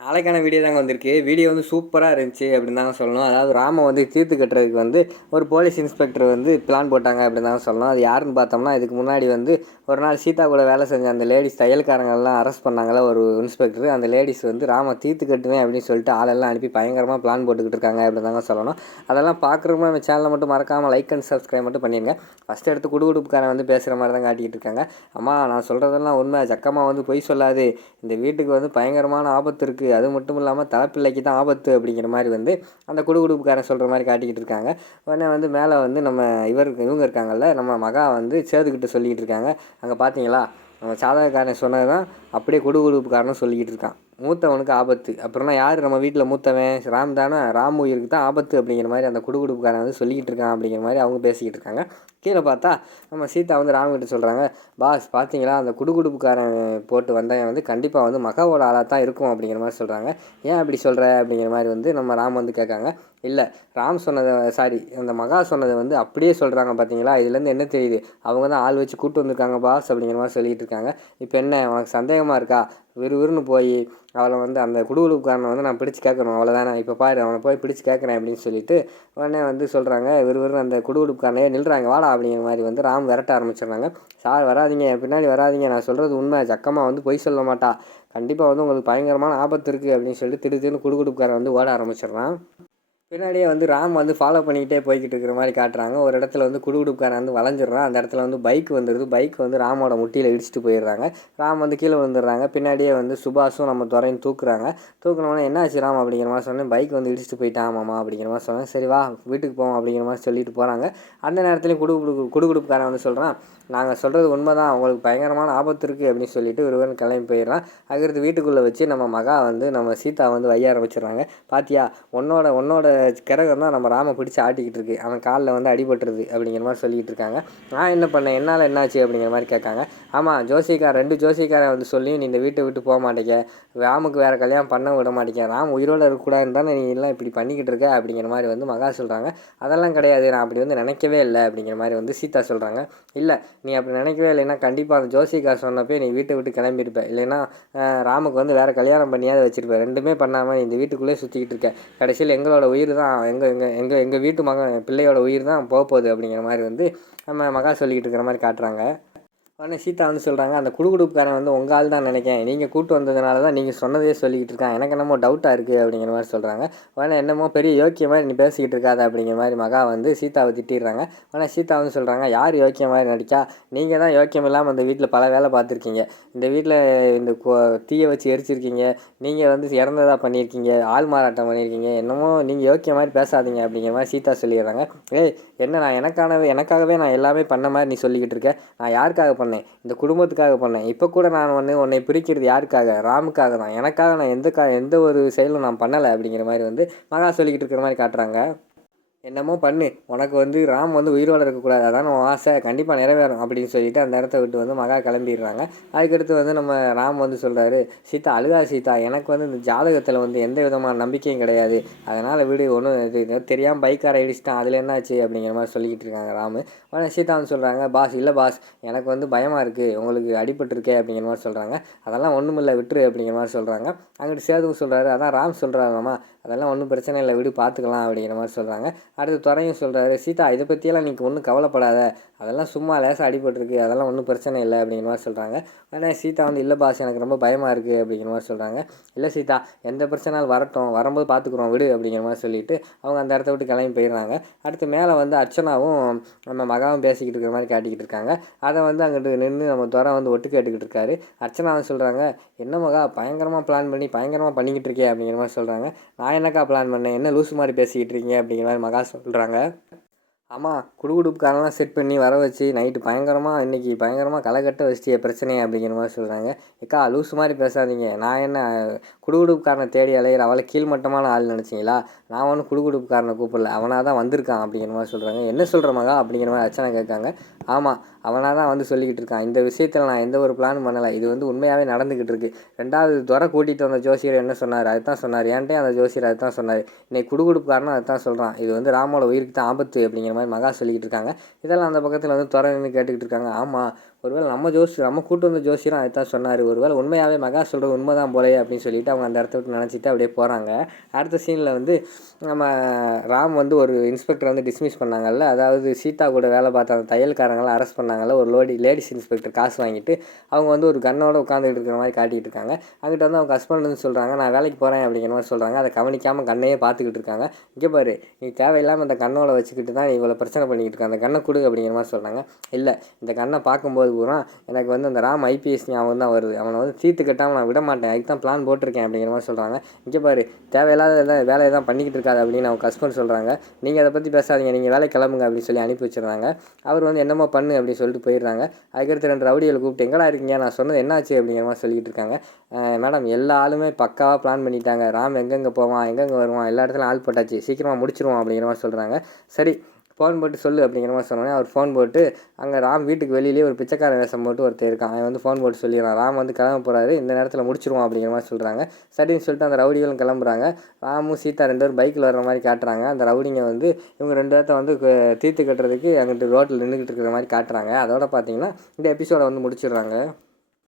நாளைக்கான வீடியோ தாங்க வந்திருக்கு. வீடியோ வந்து சூப்பராக இருந்துச்சு அப்படின்னு தாங்க சொல்லணும். அதாவது ராம வந்து தீர்த்து கட்டுறதுக்கு வந்து ஒரு போலீஸ் இன்ஸ்பெக்டர் வந்து பிளான் போட்டாங்க அப்படின்னு தாங்க சொல்லணும். அது யாருன்னு பார்த்தோம்னா, இதுக்கு முன்னாடி வந்து ஒரு நாள் சீதா கூட வேலை செஞ்ச அந்த லேடிஸ் தையல்காரங்கள்லாம் அரெஸ்ட் பண்ணாங்களா ஒரு இன்ஸ்பெக்டர். அந்த லேடிஸ் வந்து ராம தீர்த்து கட்டுவேன் அப்படின்னு சொல்லிட்டு ஆளெல்லாம் அனுப்பி பயங்கரமாக பிளான் போட்டுக்கிட்டு இருக்காங்க அப்படின்னு தாங்க சொல்லணும். அதெல்லாம் பார்க்குறவங்க நம்ம சேனலை மட்டும் மறக்காமல் லைக் அண்ட் சப்ஸ்கிரைப் மட்டும் பண்ணிடுங்க. ஃபஸ்ட்டு எடுத்து குடுகுடுப்புக்காரன் வந்து பேசுகிற மாதிரி தான் காட்டிக்கிட்டு இருக்காங்க. அம்மா நான் சொல்கிறதெல்லாம் உண்மை, ஜக்கம்மா வந்து பொய் சொல்லாது, இந்த வீட்டுக்கு வந்து பயங்கரமான ஆபத்து இருக்குது, அது மட்டும் இல்லாமல் தலைப்பிள்ளைக்கு தான் ஆபத்து அப்படிங்கிற மாதிரி வந்து அந்த குடுகுடுப்புக்காரன் சொல்கிற மாதிரி காட்டிக்கிட்டு இருக்காங்க. உடனே வந்து மேலே வந்து நம்ம இவங்க இருக்காங்கல்ல, நம்ம மகா வந்து சேதுக்கிட்ட சொல்லிக்கிட்டு இருக்காங்க. அங்கே பார்த்தீங்களா, நம்ம சாதகக்காரன் சொன்னது தான் அப்படியே குடுகுடுப்புக்காரனும் சொல்லிக்கிட்டு இருக்கான். மூத்தவனுக்கு ஆபத்து அப்புறம்னா யார் நம்ம வீட்டில் மூத்தவன் ராம் தானே, ராம் உயிருக்கு தான் ஆபத்து அப்படிங்கிற மாதிரி அந்த குடுகுடுப்புக்காரன் வந்து சொல்லிக்கிட்டு இருக்கான் அப்படிங்கிற மாதிரி அவங்க பேசிக்கிட்டு இருக்காங்க. கீழே பார்த்தா நம்ம சீதா வந்து ராம்கிட்ட சொல்கிறாங்க, பாஸ் பார்த்தீங்களா அந்த குடுகுடுப்புக்காரன் போட்டு வந்தவன் வந்து கண்டிப்பாக வந்து மகாவோட ஆளாக தான் இருக்கும் அப்படிங்கிற மாதிரி சொல்கிறாங்க. ஏன் அப்படி சொல்கிற அப்படிங்கிற மாதிரி வந்து நம்ம ராம் வந்து கேட்காங்க. இல்லை, ராம் சொன்னதை அந்த மகா சொன்னதை வந்து அப்படியே சொல்கிறாங்க பார்த்தீங்களா, இதுலேருந்து என்ன தெரியுது, அவங்க தான் ஆள் வச்சு கூப்பிட்டு வந்திருக்காங்க பாஸ் அப்படிங்கிற மாதிரி சொல்லிகிட்டு இருக்காங்க. இப்போ என்ன உனக்கு சந்தேகமாக இருக்கா, விறுவிறுன்னு போய் அவளை வந்து அந்த குடுகுடுப்புக்காரனை வந்து நான் பிடிச்சி கேட்கணும், அவ்வளோதானே, இப்போ பாரு அவனை போய் பிடிச்சி கேட்குறேன் அப்படின்னு சொல்லிட்டு உடனே வந்து சொல்கிறாங்க. விறுவிறுன்னு அந்த குடுகுடுப்புக்காரனே நில்றாங்க, வாடா அப்படிங்கிற மாதிரி வந்து ராம் விரட்ட ஆரம்பிச்சிடுறாங்க. சார் வராதிங்க, பின்னாடி வராதிங்க, நான் சொல்கிறது உண்மை, ஜக்கமாக வந்து பொய் சொல்ல மாட்டா, கண்டிப்பாக வந்து உங்களுக்கு பயங்கரமான ஆபத்து இருக்குது அப்படின்னு சொல்லிட்டு திடீர்னு குடுகுடுப்புக்காரன் வந்து ஓட ஆரம்பிச்சிடுறான். பின்னாடியே வந்து ராம் வந்து ஃபாலோ பண்ணிக்கிட்டே போய்கிட்டு இருக்கிற மாதிரி காட்டுறாங்க. ஒரு இடத்துல வந்து குடுகுடுப்புக்காரன் வந்து வளைஞ்சிடுறான். அந்த இடத்துல வந்து பைக் வந்துடுது. பைக் வந்து ராமோட முட்டியில் இடிச்சிட்டு போயிடுறாங்க. ராம் வந்து கீழே வந்துடுறாங்க. பின்னாடியே வந்து சுபாஷும் நம்ம துறையும் தூக்குறாங்க. தூக்குனோடனே என்ன ஆச்சு ராம் அப்படிங்கிற மாதிரி சொன்னேன். பைக் வந்து இடிச்சிட்டு போயிட்டான் மாமா அப்படிங்கிற மாதிரி சொன்னேன். சரி வா வீட்டுக்கு போவோம் அப்படிங்கிற மாதிரி சொல்லிட்டு போகிறாங்க. அந்த நேரத்துலையும் குடுகுடுப்புக்காரன் வந்து சொல்கிறான், நாங்கள் சொல்கிறது உண்மை தான், உங்களுக்கு பயங்கரமான ஆபத்து இருக்குது அப்படின்னு சொல்லிட்டு ஒருவன் கிளம்பி போயிடுறான். அதுக்கடுத்து வீட்டுக்குள்ளே வச்சு நம்ம மகா வந்து நம்ம சீதா வந்து வைய ஆரம்பிச்சிடுறாங்க. பாத்தியா, உன்னோட கிரகம் தான் நம்ம ராம பிடிச்சி ஆட்டிக்கிட்டு இருக்கு, அவன் காலில் வந்து அடிபட்டுருது அப்படிங்கிற மாதிரி சொல்லிக்கிட்டு இருக்காங்க. நான் என்ன பண்ணேன், என்னால் என்னாச்சு அப்படிங்கிற மாதிரி கேட்காங்க. ஆமாம், ரெண்டு ஜோசிக்காரன் வந்து சொல்லி நீ இந்த வீட்டை விட்டு போக மாட்டேங்க, ராமுக்கு வேறு கல்யாணம் பண்ண விட மாட்டேங்க, ராம் உயிரோடு இருக்கக்கூடாதுன்னு தானே நீ எல்லாம் இப்படி பண்ணிக்கிட்டு இருக்க அப்படிங்கிற மாதிரி வந்து மகா சொல்கிறாங்க. அதெல்லாம் கிடையாது, நான் அப்படி வந்து நினைக்கவே இல்லை அப்படிங்கிற மாதிரி வந்து சீதா சொல்கிறாங்க. இல்லை, நீ அப்படி நினைக்கவே இல்லைன்னா கண்டிப்பாக அந்த ஜோசிக்கார் சொன்னப்போ நீ வீட்டை விட்டு கிளம்பியிருப்ப, இல்லைன்னா ராமுக்கு வந்து வேறு கல்யாணம் பண்ணியாவது வச்சுருப்பேன், ரெண்டுமே பண்ணாமல் இந்த வீட்டுக்குள்ளேயே சுற்றிக்கிட்டு இருக்க, கடைசியில் எங்களோட உயிர் தான் எங்கள் வீட்டு பிள்ளையோட உயிர் தான் போகுது அப்படிங்கிற மாதிரி வந்து நம்ம மகா சொல்லிக்கிட்டு இருக்கிற மாதிரி காட்டுறாங்க. உடனே சீதா வந்து சொல்கிறாங்க, அந்த குடுகுடுப்புக்காரன் வந்து உங்கள் ஆள் தான் நினைக்கிறேன், நீங்கள் கூட்டு வந்ததுனால தான் நீங்கள் சொன்னதே சொல்லிக்கிட்டு இருக்கான், எனக்கு என்னமோ டவுட்டாக இருக்குது அப்படிங்கிற மாதிரி சொல்கிறாங்க. உடனே என்னமோ பெரிய யோக்கிய மாதிரி நீ பேசிக்கிட்டு இருக்காத அப்படிங்கிற மாதிரி மகா வந்து சீதாவை திட்டிடுறாங்க. உடனே சீதா வந்து சொல்கிறாங்க, யார் யோக்கிய மாதிரி நடிச்சா, நீங்கள் தான் யோக்கியம் இல்லாமல் அந்த வீட்டில் பல வேலை பார்த்துருக்கீங்க, இந்த வீட்டில் இந்த தீயை வச்சு எரிச்சிருக்கீங்க, நீங்கள் வந்து இறந்ததாக பண்ணியிருக்கீங்க, ஆள் மாறாட்டம் பண்ணியிருக்கீங்க, என்னமோ நீங்கள் யோக்கிய மாதிரி பேசாதீங்க அப்படிங்கிற மாதிரி சீதா சொல்லிடுறாங்க. என்ன நான் எனக்காகவே நான் எல்லாமே பண்ண மாதிரி நீ சொல்லிக்கிட்டு இருக்க, நான் யாருக்காக பண்ணேன், இந்த குடும்பத்துக்காக பண்ணேன், இப்போ கூட நான் வந்து உன்னை பிரிக்கிறது யாருக்காக, ராமுக்காக தான், எனக்காக நான் எந்த ஒரு செயலும் நான் பண்ணலை அப்படிங்கிற மாதிரி வந்து மகா சொல்லிக்கிட்டு இருக்கிற மாதிரி காட்டுறாங்க. என்னமோ பண்ணு, உனக்கு வந்து ராம் வந்து உயிரோடு இருக்கக்கூடாது, அதான் உன் ஆசை, கண்டிப்பாக நிறைவேறும் அப்படின்னு சொல்லிட்டு அந்த இடத்த விட்டு வந்து மகா கிளம்பிடுறாங்க. அதுக்கடுத்து வந்து நம்ம ராம் வந்து சொல்கிறாரு, சீதா அழுகா சீதா, எனக்கு வந்து இந்த ஜாதகத்தில் வந்து எந்த விதமான நம்பிக்கையும் கிடையாது, அதனால் வீடு ஒன்றும் இது தெரியாமல் பைக்காரை இடிச்சிட்டான், அதில் என்னாச்சு அப்படிங்கிற மாதிரி சொல்லிக்கிட்டு இருக்காங்க ராமு. உடனே சீதா வந்து சொல்கிறாங்க, பாஸ் இல்லை பாஸ், எனக்கு வந்து பயமாக இருக்குது, உங்களுக்கு அடிபட்டுருக்கே அப்படிங்கிற மாதிரி சொல்கிறாங்க. அதெல்லாம் ஒன்றுமில்லை விட்டுரு அப்படிங்கிற மாதிரி சொல்கிறாங்க. அங்கிட்டு சேதுவும் சொல்கிறாரு, அதான் ராம் சொல்கிறாராம்மா, அதெல்லாம் ஒன்றும் பிரச்சனை இல்லை விடு பார்த்துக்கலாம் அப்படிங்கிற மாதிரி சொல்கிறாங்க. அடுத்து துறையும் சொல்கிறாரு, சீதா இதை பற்றியெல்லாம் நீங்கள் ஒன்றும் கவலைப்படாத, அதெல்லாம் சும்மா லேசாக அடிபட்டுருக்கு, அதெல்லாம் ஒன்றும் பிரச்சனை இல்லை அப்படிங்கிற மாதிரி சொல்கிறாங்க. ஆனால் சீதா வந்து இல்லை பாஸ் எனக்கு ரொம்ப பயமாக இருக்குது அப்படிங்கிற மாதிரி சொல்கிறாங்க. இல்லை சீதா, எந்த பிரச்சனையும் வரட்டும், வரும்போது பார்த்துக்குறோம் விடு அப்படிங்கிற மாதிரி சொல்லிவிட்டு அவங்க அந்த இடத்த விட்டு கிளம்பி போயிடுறாங்க. அடுத்து மேலே வந்து அர்ச்சனாவும் நம்ம மகாவும் பேசிக்கிட்டு இருக்கிற மாதிரி காட்டிக்கிட்டு இருக்காங்க. அதை வந்து அங்கிட்டு நின்று நம்ம துறை வந்து ஒட்டு கேட்டுக்கிட்டு இருக்காரு. அர்ச்சனா வந்து சொல்கிறாங்க, என்ன மகா பயங்கரமாக பிளான் பண்ணி பயங்கரமாக பண்ணிக்கிட்டு இருக்கே அப்படிங்கிற மாதிரி சொல்கிறாங்க. நான் என்னக்கா பிளான் பண்ணேன், என்ன லூசு மாதிரி பேசிக்கிட்டு இருக்கீங்க அப்படிங்கிற மாதிரி மகா சொல்கிறாங்க. ஆமாம், குடுகுடுப்புக்காரெல்லாம் செட் பண்ணி வர வச்சு நைட்டு இன்றைக்கி பயங்கரமாக களைகட்ட வச்சிட்டிய பிரச்சனையை அப்படிங்கிற மாதிரி சொல்கிறாங்க. ஏக்கா லூசு மாதிரி பேசாதீங்க, நான் என்ன குடுகுடுப்புக்காரனை தேடி அலையிற அவளை கீழ்மட்டமான ஆள் நினச்சிங்களா, நான் ஒன்றும் குடுகுடுப்புக்காரனை கூப்பிடல, அவனாக தான் வந்திருக்கான் அப்படிங்கிற மாதிரி சொல்கிறாங்க. என்ன சொல்கிற மகா அப்படிங்கிற மாதிரி அர்ச்சனை கேட்காங்க. ஆமாம், அவனாக தான் வந்து சொல்லிக்கிட்டு இருக்கான், இந்த விஷயத்தில் நான் எந்த ஒரு பிளானும் பண்ணலை, இது வந்து உண்மையாகவே நடந்துக்கிட்டு இருக்குது. ரெண்டாவது துறை கூட்டிகிட்டு வந்த ஜோசியர் என்ன சொன்னார், அதுதான் சொன்னார், ஏன்ட்டே அந்த ஜோசியர் அதுதான் சொன்னார், இன்னைக்கு குடுகுடுப்புக்காரனும் அதுதான் சொல்கிறான், இது வந்து ராமோட உயிருக்கு தான் ஆபத்து அப்படிங்கிற மாதிரி மகா சொல்லிக்கிட்டு இருக்காங்க. இதெல்லாம் அந்த பக்கத்தில் வந்து துறை நின்று கேட்டுக்கிட்டு இருக்காங்க. ஆமாம், ஒருவேளை நம்ம கூட்டு வந்த ஜோசியரும் அதை தான் சொன்னார், ஒருவேளை உண்மையாகவே மகா சொல்கிறது உண்மை தான் போலயே அப்படின்னு சொல்லிட்டு அவங்க அந்த இடத்த விட்டு நினச்சிட்டு அப்படியே போகிறாங்க. அடுத்த சீனில் வந்து நம்ம ராம் வந்து ஒரு இன்ஸ்பெக்டர் வந்து டிஸ்மிஸ் பண்ணாங்கல்ல, அதாவது சீதா கூட வேலை பார்த்த அந்த தையல்காரங்களாம் அரெஸ்ட் பண்ணாங்கல்ல, ஒரு லேடிஸ் இன்ஸ்பெக்டர் காசு வாங்கிட்டு அவங்க வந்து ஒரு கன்னோட உட்காந்துக்கிட்டு இருக்கிற மாதிரி காட்டிகிட்டு இருக்காங்க. அங்கிட்ட வந்து அவங்க ஹஸ்பண்ட் வந்து சொல்கிறாங்க, நான் வேலைக்கு போகிறேன் அப்படிங்கிற மாதிரி சொல்கிறாங்க. அதை கவனிக்காமல் கண்ணையே பார்த்துக்கிட்டு இருக்காங்க. இங்கே பாரு, நீ தேவையில்லாமல் அந்த கண்ணோட வச்சுக்கிட்டு தான் இவ்வளோ பிரச்சனை பண்ணிக்கிட்டு இருக்க, அந்த கண்ணை கொடு அப்படிங்கிற மாதிரி சொல்கிறாங்க. இல்லை, இந்த கண்ணை பார்க்கும்போது பூரா எனக்கு வந்து அந்த ராம் ஐபிஎஸ் ஞாபகம் தான் வருது, அவனை வந்து தீர்த்து கட்டாமல் நான் விட மாட்டேன், அதுக்கு தான் பிளான் போட்டிருக்கேன் அப்படிங்கிற மாதிரி சொல்கிறாங்க. இங்கே பாரு, தேவையில்லாத வேலையை தான் பண்ணிக்கிட்டு இருக்காது அப்படின்னு அவங்க ஹஸ்பண்ட் சொல்கிறாங்க. நீங்கள் அதை பற்றி பேசாதீங்க, நீங்கள் வேலை கிளம்புங்க அப்படின்னு சொல்லி அனுப்பி வச்சிடுறாங்க. அவர் வந்து என்னமோ பண்ணு அப்படின்னு சொல்லிட்டு போயிடுறாங்க. அதுக்கடுத்து 2 ரவுடிகளை கூப்பிட்டு எங்கடா இருக்கீங்க, நான் சொன்னது என்னாச்சு அப்படிங்கிற மாதிரி சொல்லிக்கிட்டு இருக்காங்க. மேடம், எல்லா ஆளுமே பக்காவாக பிளான் பண்ணிட்டாங்க, ராம் எங்கெங்கே போவான் எங்கெங்கே வருவான் எல்லா இடத்துலையும் ஆள் போட்டாச்சு, சீக்கிரமாக முடிச்சிருவோம் அப்படிங்கிற மாதிரி சொல்கிறாங்க. சரி, ஃபோன் போட்டு சொல்லு அப்படிங்கிற மாதிரி சொன்னோன்னே அவர் ஃபோன் போட்டு அங்கே ராம் வீட்டுக்கு வெளியிலேயே ஒரு பிச்சைக்கார வேஷம் போட்டு ஒருத்தர் இருக்கான், அவன் வந்து ஃபோன் போட்டு சொல்லிடுறான், ராம் வந்து கிளம்ப போகிறாரு, இந்த நேரத்தில் முடிச்சிருவோம் அப்படிங்கிற மாதிரி சொல்கிறாங்க. சரின்னு சொல்லிட்டு அந்த ரவுடிகளும் கிளம்புறாங்க. ராமும் சீதா 2 பேரும் பைக்கில் வர்ற மாதிரி காட்டுறாங்க. அந்த ரவுடிங்க வந்து இவங்க 2 பேர்த்த வந்து தீர்த்து கட்டுறதுக்கு அங்கிட்டு ரோட்டில் நின்றுக்கிட்டு இருக்கிற மாதிரி காட்டுறாங்க. அதோட பார்த்தீங்கன்னா இந்த எபிசோடை வந்து முடிச்சிடுறாங்க.